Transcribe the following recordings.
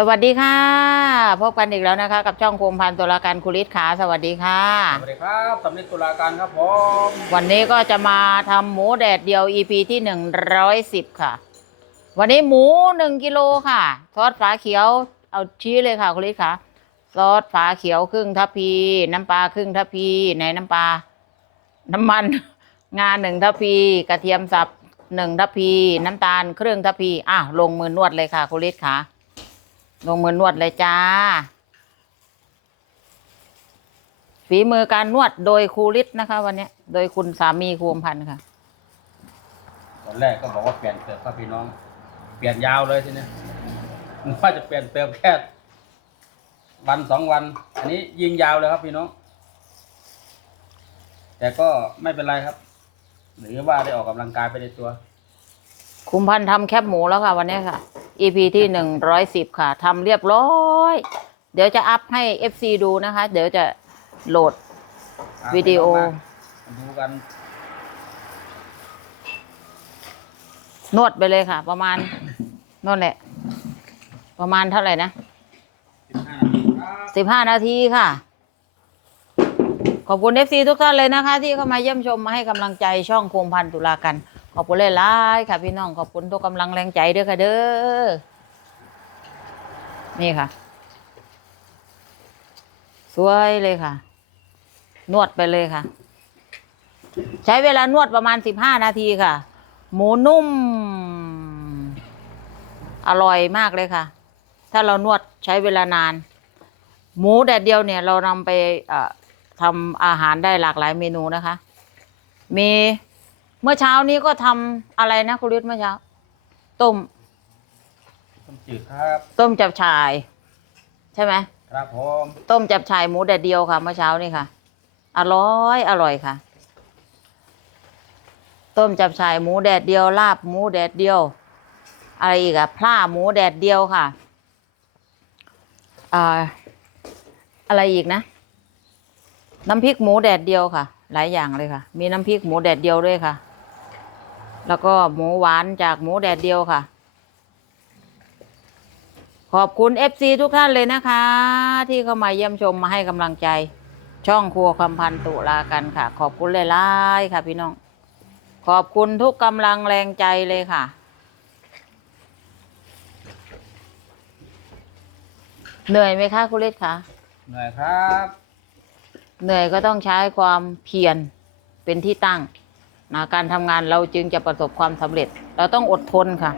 สวัสดีค่ะ พบกันอีกแล้วนะคะ กับช่องโคมพันตุลาการคุริตขาสวัสดีค่ะ สวัสดีครับสำนึกตุลาการครับผมวันนี้ก็จะมาทำหมูแดดเดียว EP ที่หนึ่งร้อยสิบค่ะ วันนี้หมูหนึ่งกิโลค่ะ ซอสฝาเขียวเอาชี้เลยค่ะคุณลิศค่ะซอสฝาเขียวครึ่งทัพพี น้ำปลาครึ่งทัพพีในน้ำปลาน้ำมัน งาหนึ่งทัพพี กระเทียมสับหนึ่งทัพพี น้ำตาลครึ่งทัพพีอะลงมือนวดเลยค่ะคุณลิศค่ะ ลงมือนวดเลยจ้า ฝีมือการนวดโดยครูฤทธิ์นะคะ วันนี้โดยคุณสามีครูอมพันธ์ค่ะ ตอนแรกก็บอกว่าเปลี่ยนเติมครับพี่น้อง เปลี่ยนยาวเลยทีเนี้ยนึกว่าจะเปลี่ยนเติมแค่วันสองวัน อันนี้ยิงยาวเลยครับพี่น้อง แต่ก็ไม่เป็นไรครับ หรือว่าได้ออกกำลังกายไปในตัว คุมพันธ์ทำแคบหมูแล้วค่ะ วันนี้ค่ะ EP ที่หนึ่งร้อยสิบค่ะทำเรียบร้อย เดี๋ยวจะอัพให้ FC ดูนะคะ เดี๋ยวจะโหลดอะวิดีโอมาดูกัน นวดไปเลยค่ะ ประมาณนั่นแหละ ประมาณเท่าไหร่นะสิบห้านาทีครับสิบห้านาทีค่ะ ขอบคุณ FC ทุกท่านเลยนะคะ ที่เข้ามาเยี่ยมชมมาให้กำลังใจช่องโคมพันธ์ตุลากันข อบคุณเลยล่ายๆค่ะพี่น้องขอบคุณทุกกำลังแรงใจด้วยค่ะเด้อนี่ค่ะ สวยเลยค่ะ นวดไปเลยค่ะ ใช้เวลานวดประมาณสิบห้านาทีค่ะ หมูนุ่ม อร่อยมากเลยค่ะ ถ้าเรานวดใช้เวลานาน หมูแดดเดียวเนี่ย เรานำไปทำอาหารได้หลากหลายเมนูนะคะ มี เมื่อเช้านี้ก็ทำอะไรนะคุณฤทธิ์เมื่อเช้า ต้ม ต้มจืดครับต้มจับฉ่าย ใช่ไหม ครับผมต้มจับฉ่ายหมูแดดเดียวค่ะ เมื่อเช้านี่ค่ะ อร่อยอร่อยค่ะ ต้มจับฉ่ายหมูแดดเดียว ลาบหมูแดดเดียว อะไรอีกอะพร่าหมูแดดเดียวค่ะอ่าอะไรอีกนะ น้ำพริกหมูแดดเดียวค่ะ หลายอย่างเลยค่ะ มีน้ำพริกหมูแดดเดียวด้วยค่ะ แล้วก็หมูหวานจากหมูแดดเดียวค่ะ ขอบคุณ FC ทุกท่านเลยนะคะ ที่เข้ามาเยี่ยมชมมาให้กำลังใจ ช่องครัวคำพันตุลากันค่ะ ขอบคุณหลายๆค่ะพี่น้อง ขอบคุณทุกกำลังแรงใจเลยค่ะเหนื่อยไหมคะคุณฤทธิ์คะเหนื่อยครับ เหนื่อยก็ต้องใช้ความเพียรเป็นที่ตั้ง นะการทำงานเราจึงจะประสบความสำเร็จ เราต้องอดทนค่ะ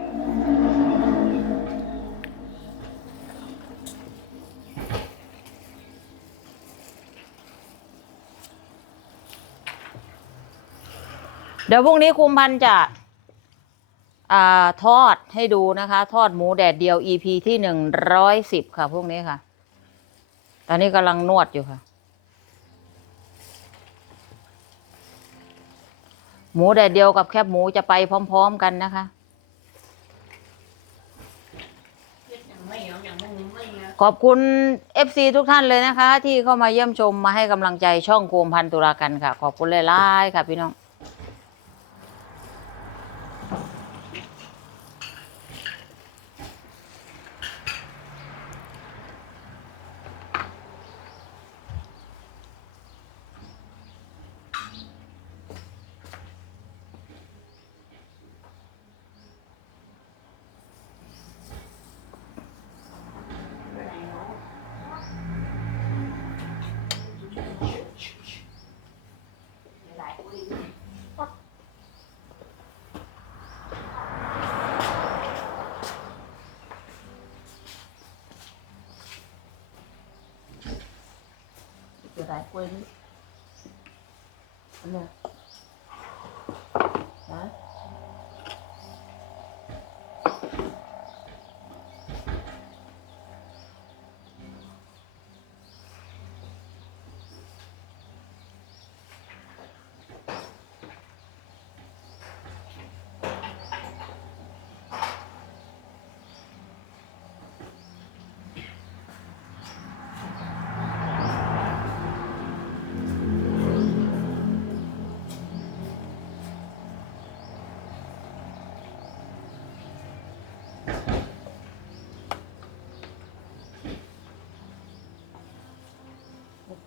เดี๋ยวพรุ่งนี้คุมพันจะอทอดให้ดูนะคะ ทอดหมูแดดเดียว EP ที่หนึ่งร้อยสิบค่ะพวกนี้ค่ะ ตอนนี้กำลังนวดอยู่ค่ะ หมูแดดเดียวกับแคบหมูจะไปพร้อม ๆ กันนะคะขอบคุณ FC ทุกท่านเลยนะคะ ที่เข้ามาเยี่ยมชมมาให้กำลังใจช่องโคมพันตุลากันค่ะ ขอบคุณเลยล้ายค่ะพี่น้อง จะได้กล้วยนี่อันนี้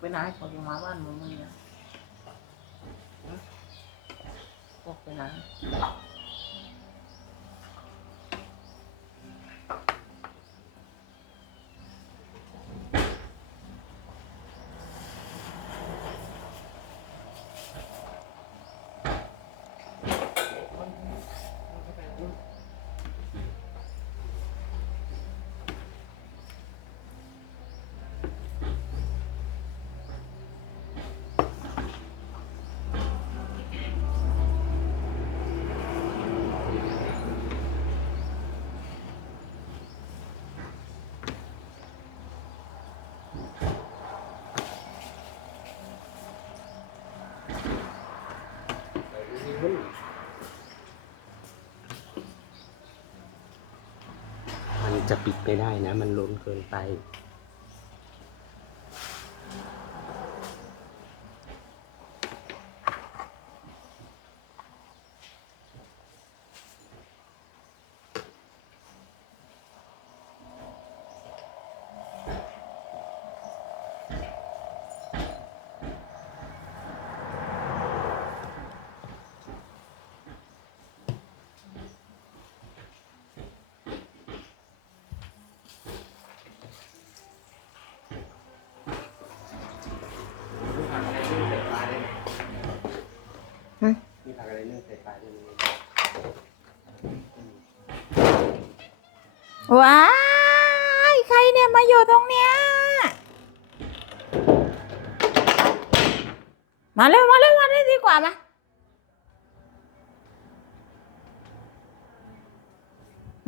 ไปไหนเขาจะมาบ้านมึงเนี่ยพวกไปไหน มัน จะปิดไม่ได้นะ มันล้นเกินไป หึ มีผักอะไรนึ่งใส่ปลาด้วยว้ายใครเนี่ยมาอยู่ตรงเนี้ย มาเร็วมาเร็วมาเร็วดีกว่ามา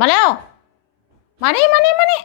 มาเร็ว มานี่มานี่มานี่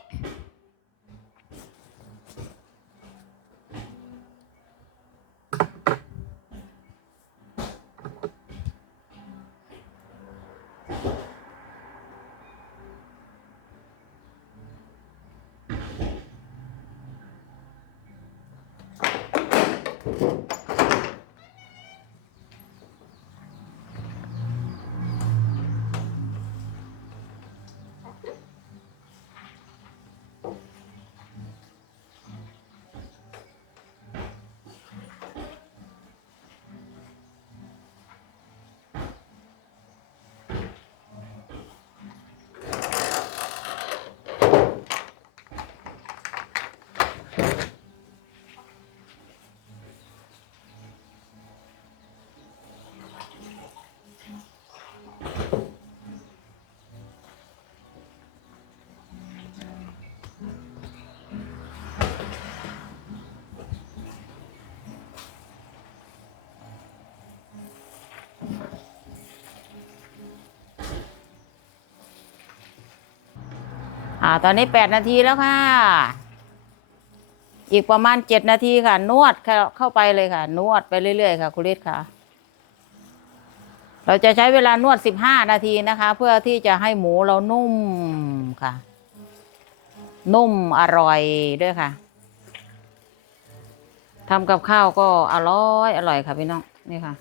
ตอนนี้แปดนาทีแล้วค่ะ อีกประมาณเจ็ดนาทีค่ะ นวดเข้าเข้าไปเลยค่ะ นวดไปเรื่อยๆค่ะคุณฤทธิ์ค่ะ เราจะใช้เวลานวดสิบห้านาทีนะคะ เพื่อที่จะให้หมูเรานุ่มค่ะ นุ่มอร่อยด้วยค่ะทำกับข้าวก็อร่อยอร่อยค่ะพี่น้องนี่ค่ะ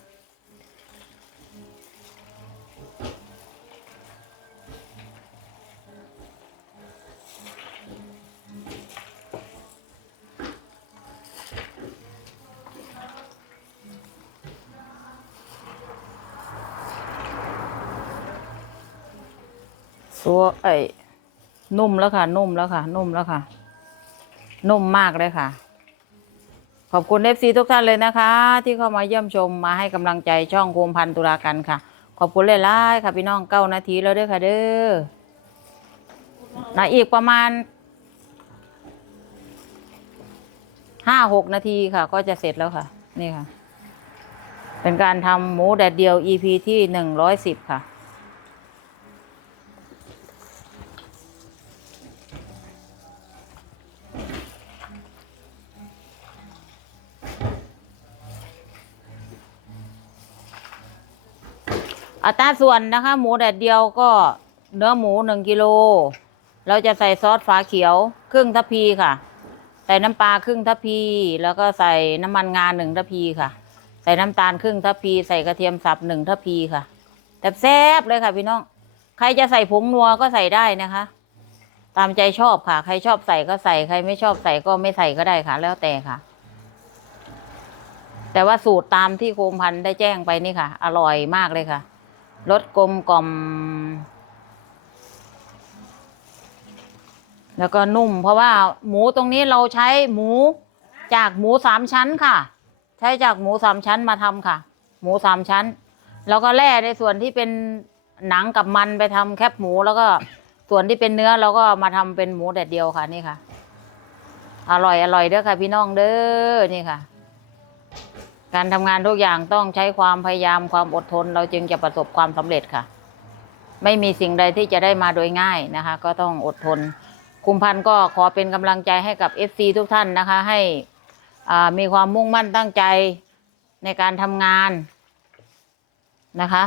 ไอ้นุ่มแล้วค่ะ นุ่มแล้วค่ะ นุ่มแล้วค่ะ นุ่มมากเลยค่ะ ขอบคุณเอฟซีทุกท่านเลยนะคะ ที่เข้ามาเยี่ยมชมมาให้กำลังใจช่องโคมพันตุลากันค่ะ ขอบคุณเลยล่ค่ะพี่น้องเก้านาทีแล้วเด้วยค่ะ เด้อนะอีกประมาณห้าหกนาทีค่ะ ก็จะเสร็จแล้วค่ะ นี่ค่ะ เป็นการทำหมูแดดเดียว EP ที่หนึ่งร้อยสิบค่ะ อัตราส่วนนะคะ หมูแดดเดียวก็เนื้อหมูหนึ่งกิโล เราจะใส่ซอสฝาเขียว ครึ่งทัพพีค่ะ ใส่น้ำปลาครึ่งทัพพี แล้วก็ใส่น้ำมันงาหนึ่งทัพพีค่ะ ใส่น้ำตาลครึ่งทัพพี ใส่กระเทียมสับหนึ่งทัพพีค่ะแต่แซ่บเลยค่ะพี่น้อง ใครจะใส่ผงนัวก็ใส่ได้นะคะ ตามใจชอบค่ะ ใครชอบใส่ก็ใส่ ใครไม่ชอบใส่ก็ไม่ใส่ก็ได้ค่ะ แล้วแต่ค่ะ แต่ว่าสูตรตามที่โคมพันได้แจ้งไปนี่ค่ะ อร่อยมากเลยค่ะ รสกลมกล่อม แล้วก็นุ่ม เพราะว่าหมูตรงนี้เราใช้หมูจากหมูสามชั้นค่ะ ใช้จากหมูสามชั้นมาทำค่ะ หมูสามชั้น แล้วก็แล่ในส่วนที่เป็นหนังกับมันไปทำแคบหมูแล้วก็ส่วนที่เป็นเนื้อเราก็มาทำเป็นหมูแดดเดียวค่ะนี่ค่ะ อร่อยอร่อยเด้อค่ะพี่น้องเด้อนี่ค่ะ การทำงานทุกอย่างต้องใช้ความพยายามความอดทน เราจึงจะประสบความสำเร็จค่ะ ไม่มีสิ่งใดที่จะได้มาโดยง่ายนะคะ ก็ต้องอดทน คุมพันธ์ก็ขอเป็นกำลังใจให้กับ FC ทุกท่านนะคะ ให้มีความมุ่งมั่นตั้งใจในการทำงานนะคะ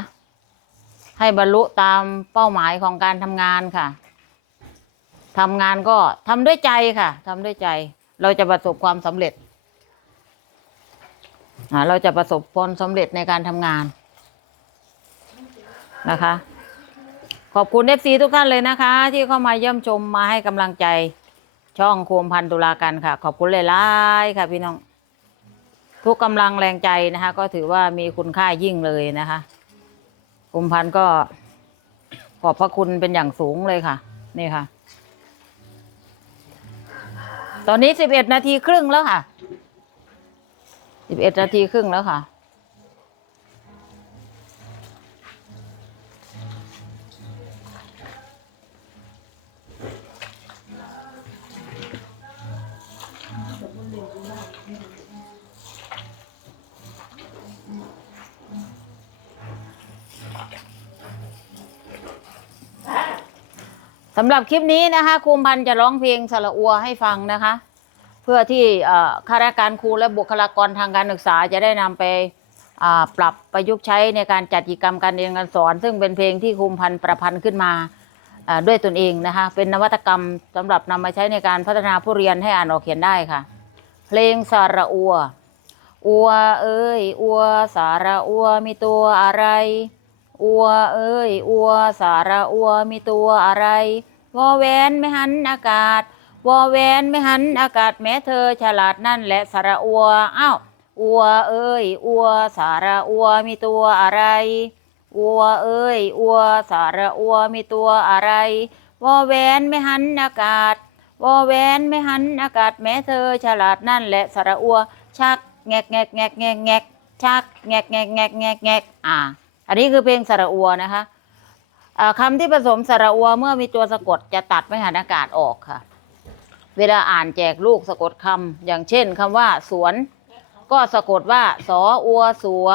ให้บรรลุตามเป้าหมายของการทำงานค่ะทำงานก็ทำด้วยใจค่ะทำด้วยใจ เราจะประสบความสำเร็จ เราจะประสบผลสำเร็จในการทำงานนะคะ ขอบคุณเอฟซีทุกท่านเลยนะคะ ที่เข้ามาเยี่ยมชมมาให้กำลังใจช่องโคมพันตุลากันค่ะ ขอบคุณหลายๆค่ะพี่น้อง ทุกกำลังแรงใจนะคะ ก็ถือว่ามีคุณค่ายิ่งเลยนะคะโคมพันก็ขอบพระคุณเป็นอย่างสูงเลยค่ะ นี่ค่ะ ตอนนี้สิบเอ็ดนาทีครึ่งแล้วค่ะ สิบเอ็ดนาทีครึ่งแล้วค่ะ สำหรับคลิปนี้นะคะครูพันธ์จะร้องเพลงสระอัวให้ฟังนะคะ เพื่อที่ข้าราชการครูและบุคลากรทางการศึกษาจะได้นำไปปรับประยุกต์ใช้ในการจัดกิจกรรมการเรียนการสอน ซึ่งเป็นเพลงที่ครูพันประพันธ์ขึ้นมาด้วยตนเองนะคะเป็นนวัตกรรมสำหรับนำมาใช้ในการพัฒนาผู้เรียนให้อ่านออกเขียนได้ค่ะ เพลงสาระอัว อัวเอ้ยอัวสาระอัวมีตัวอะไรอัวเอ้ยอัวสาระอัวมีตัวอะไรวอแหวนไม่หันอากาศ วอแวนไม่หันอากาศแม้เธอฉลาดนั่นแหละสาระอัวอ้าวอัวเอ้ยอัวสาระอัวมีตัวอะไรอัวเอ้ยอัวสาระอัวมีตัวอะไรวอแวนไม่หันอากาศวอแวนไม่หันอากาศแม้เธอฉลาดนั่นแหละสาระอัว ชักแงกแงกแงกแงกแงกชักแงกแงกแงกแงกแงกอ่า อันนี้คือเพลงสระอัวนะคะอ่าคำที่ผสมสระอัวเมื่อมีตัวสะกดจะตัดไม่หันอากาศออกค่ะ เวลาอ่านแจกลูกสะกดคำอย่างเช่นคำว่า สวน ก็สะกดว่า สออัวสัว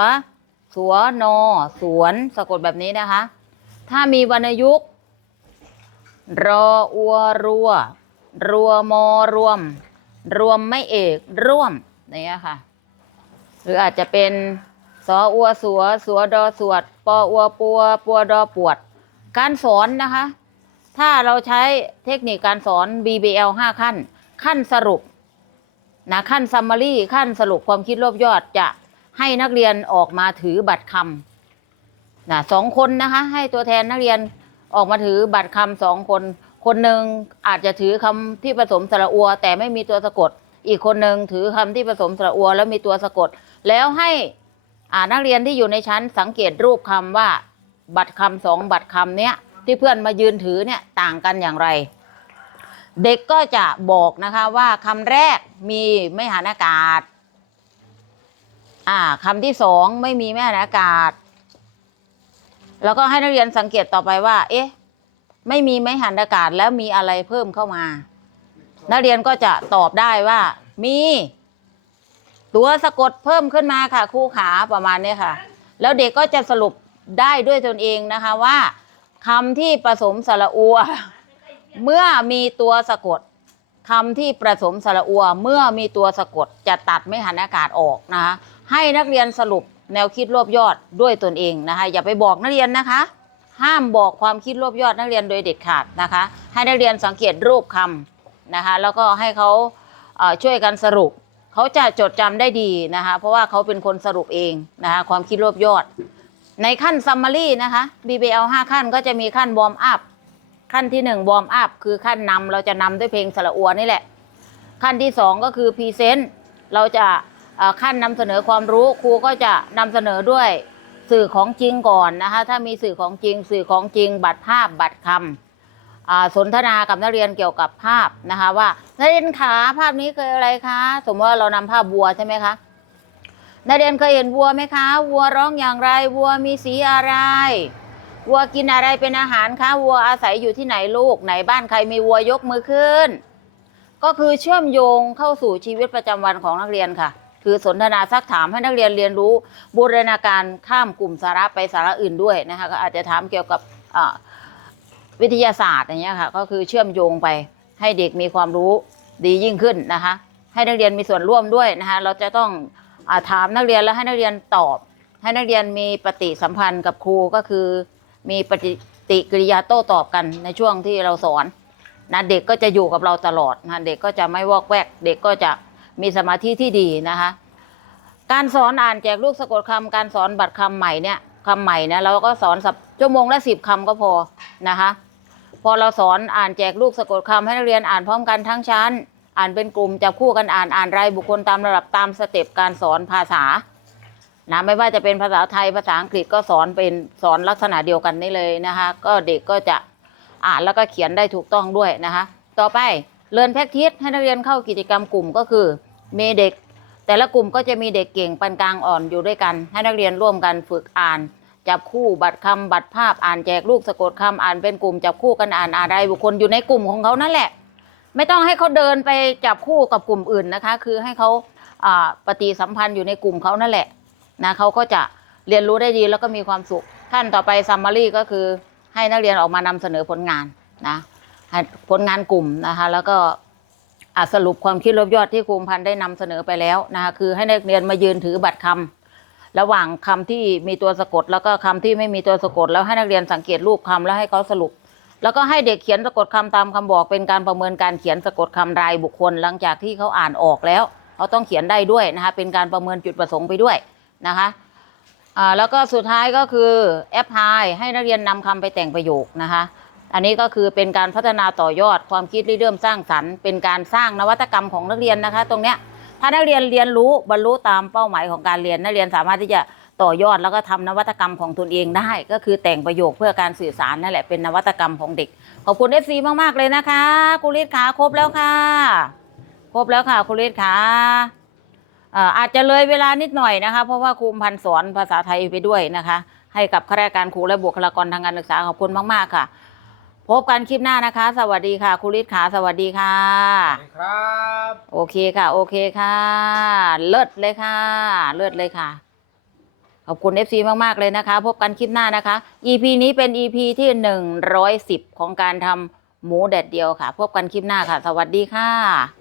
สัวนอ สวน สะกดแบบนี้นะคะ ถ้ามีวรรณยุกต์รออัวรัว รัวมอรวม รวมไม่เอกร่วมเนี่ยค่ะ หรืออาจจะเป็นสออัวสัว สัวดอสวด ปออัวปัว ปัวดอปวด การสอนนะคะ ถ้าเราใช้เทคนิคการสอน BBL 5 ขั้น ขั้นสรุปนะขั้นซัมมารีขั้นสรุปความคิดรวบยอดจะให้นักเรียนออกมาถือบัตรคำนะสองคนนะคะ ให้ตัวแทนนักเรียนออกมาถือบัตรคำสองคน คนหนึ่งอาจจะถือคำที่ผสมสระอัว แต่ไม่มีตัวสะกด อีกคนหนึ่งถือคำที่ผสมสระอัว แล้วมีตัวสะกด แล้วให้อ่านักเรียนที่อยู่ในชั้นสังเกตรูปคำว่า บัตรคำสองบัตรคำเนี้ย ที่เพื่อนมายืนถือเนี่ยต่างกันอย่างไร เด็กก็จะบอกนะคะว่าคำแรกมีไม่หันอากาศอ่าคำที่สองไม่มีไม่หันอากาศ แล้วก็ให้นักเรียนสังเกตต่อไปว่า เอ๊ะ ไม่มีไม่หันอากาศแล้วมีอะไรเพิ่มเข้ามา นักเรียนก็จะตอบได้ว่า มี ตัวสะกดเพิ่มขึ้นมาค่ะครูขาประมาณนี้ค่ะ แล้วเด็กก็จะสรุปได้ด้วยตนเองนะคะว่า คำที่ผสมสระอัว เมื่อมีตัวสะกดคำที่ผสมสระอัว เมื่อมีตัวสะกดจะตัดไม่หันอากาศออกนะคะให้นักเรียนสรุปแนวคิดรวบยอดด้วยตนเองนะคะอย่าไปบอกนักเรียนนะคะ ห้ามบอกความคิดรวบยอดนักเรียนโดยเด็ดขาดนะคะ ให้นักเรียนสังเกตรูปคำนะคะแล้วก็ให้เขาช่วยกันสรุป เขาจะจดจำได้ดีนะคะเพราะว่าเขาเป็นคนสรุปเองนะคะความคิดรวบยอด ในขั้นซัมมารีนะคะ BBL 5 ขั้นก็จะมีขั้นวอร์มอัพขั้นที่หนึ่งวอร์มอัพคือขั้นนำเราจะนำด้วยเพลงสระอัวนี่แหละ ขั้นที่สองก็คือพรีเซนต์เราจะขั้นนำเสนอความรู้ครูก็จะนำเสนอด้วยสื่อของจริงก่อนนะคะ ถ้ามีสื่อของจริง สื่อของจริง บัตรภาพบัตรคำอ่าสนทนากับนักเรียนเกี่ยวกับภาพนะคะ ว่านักเรียนขาภาพนี้เคยอะไรคะ สมมติว่าเรานำภาพวัวใช่ไหมคะ นักเรียนเคยเห็นวัวไหมคะ วัวร้องอย่างไร วัวมีสีอะไร วัวกินอะไรเป็นอาหารคะ วัวอาศัยอยู่ที่ไหนลูก ไหนบ้านใครมีวัวยกมือขึ้น ก็คือเชื่อมโยงเข้าสู่ชีวิตประจำวันของนักเรียนค่ะ คือสนทนาซักถามให้นักเรียนเรียนรู้ บูรณาการข้ามกลุ่มสาระไปสาระอื่นด้วยนะคะ ก็อาจจะถามเกี่ยวกับวิทยาศาสตร์อย่างเงี้ยค่ะ ก็คือเชื่อมโยงไปให้เด็กมีความรู้ดียิ่งขึ้นนะคะ ให้นักเรียนมีส่วนร่วมด้วยนะคะ เราจะต้อง อาถามนักเรียนแล้วให้นักเรียนตอบ ให้นักเรียนมีปฏิสัมพันธ์กับครูก็คือ มีปฏิกิริยาโต้ตอบกันในช่วงที่เราสอนนะเด็กก็จะอยู่กับเราตลอดนะเด็กก็จะไม่วอกแวก เด็กก็จะมีสมาธิที่ดีนะคะ การสอนอ่านแจกลูกสะกดคำการสอนบัตรคำใหม่เนี่ยคำใหม่นี่ยเราก็สอนสัปชั่วโมงละสิบคำก็พอนะคะ พอเราสอนอ่านแจกลูกสะกดคำให้นักเรียนอ่านพร้อมกันทั้งชั้น อ่านเป็นกลุ่มจับคู่กันอ่านอ่านรายบุคคลตามระดับตามสเต็ปการสอนภาษานะไม่ว่าจะเป็นภาษาไทยภาษาอังกฤษก็สอนเป็นสอนลักษณะเดียวกันนี่เลยนะคะ ก็เด็กก็จะอ่านแล้วก็เขียนได้ถูกต้องด้วยนะคะ ต่อไปเรียนแพคทิสให้นักเรียนเข้ากิจกรรมกลุ่มก็คือมีเด็ก แต่ละกลุ่มก็จะมีเด็กเก่งปานกลางอ่อนอยู่ด้วยกัน ให้นักเรียนร่วมกันฝึกอ่าน จับคู่บัตรคำบัตรภาพอ่านแจกลูกสะกดคำอ่านเป็นกลุ่มจับคู่กันอ่านอ่านรายบุคคลอยู่ในกลุ่มของเขานั่นแหละ ไม่ต้องให้เขาเดินไปจับคู่กับกลุ่มอื่นนะคะ คือให้เขาปฏิสัมพันธ์อยู่ในกลุ่มเขานั่นแหละนะเขาก็จะเรียนรู้ได้ดีแล้วก็มีความสุขขั้นต่อไปซัมมารีก็คือให้นักเรียนออกมานำเสนอผลงานนะผลงานกลุ่มนะคะ แล้วก็สรุปความคิดรวบยอดที่ครูพันธ์ได้นำเสนอไปแล้วนะคะคือให้นักเรียนมายืนถือบัตรคำระหว่างคำที่มีตัวสะกด แล้วก็คำที่ไม่มีตัวสะกด แล้วให้นักเรียนสังเกตรูปคำแล้วให้เขาสรุป แล้วก็ให้เด็กเขียนสะกดคำตามคำบอกเป็นการประเมินการเขียนสะกดคำรายบุคคล หลังจากที่เขาอ่านออกแล้วเขาต้องเขียนได้ด้วยนะคะเป็นการประเมินจุดประสงค์ไปด้วยนะคะแล้วก็สุดท้ายก็คือแอปพลายให้นักเรียนนำคำไปแต่งประโยคนะคะ อันนี้ก็คือเป็นการพัฒนาต่อยอดความคิดริเริ่มสร้างสรรค์เป็นการสร้างนวัตกรรมของนักเรียนนะคะ ตรงเนี้ยถ้านักเรียนเรียนรู้บรรลุตามเป้าหมายของการเรียนนักเรียนสามารถที่จะ ต่อยอดแล้วก็ทำนวัตกรรมของตนเองได้ ก็คือแต่งประโยคเพื่อการสื่อสารนั่นแหละเป็นนวัตกรรมของเด็ก ขอบคุณเอฟซีมากๆเลยนะคะครูฤทธิ์ขาครบแล้วค่ะ ครบแล้วค่ะครูฤทธิ์ขาเอ่ออาจจะเลยเวลานิดหน่อยนะคะ เพราะว่าครูพันธ์สอนภาษาไทยไปด้วยนะคะ ให้กับข้าราชการครูและบุคลากรทางการศึกษาขอบคุณมากๆค่ะ พบกันคลิปหน้านะคะ สวัสดีค่ะครูฤทธิ์ขาสวัสดีค่ะสวัสดีครับ โอเคค่ะ โอเคค่ะ เลิศเลยค่ะ เลิศเลยค่ะ ขอบคุณ FC มาก ๆ เลยนะคะ พบกันคลิปหน้านะคะ EP นี้เป็น EP ที่ 110 ของการทำหมูแดดเดียวค่ะ พบกันคลิปหน้าค่ะ สวัสดีค่ะ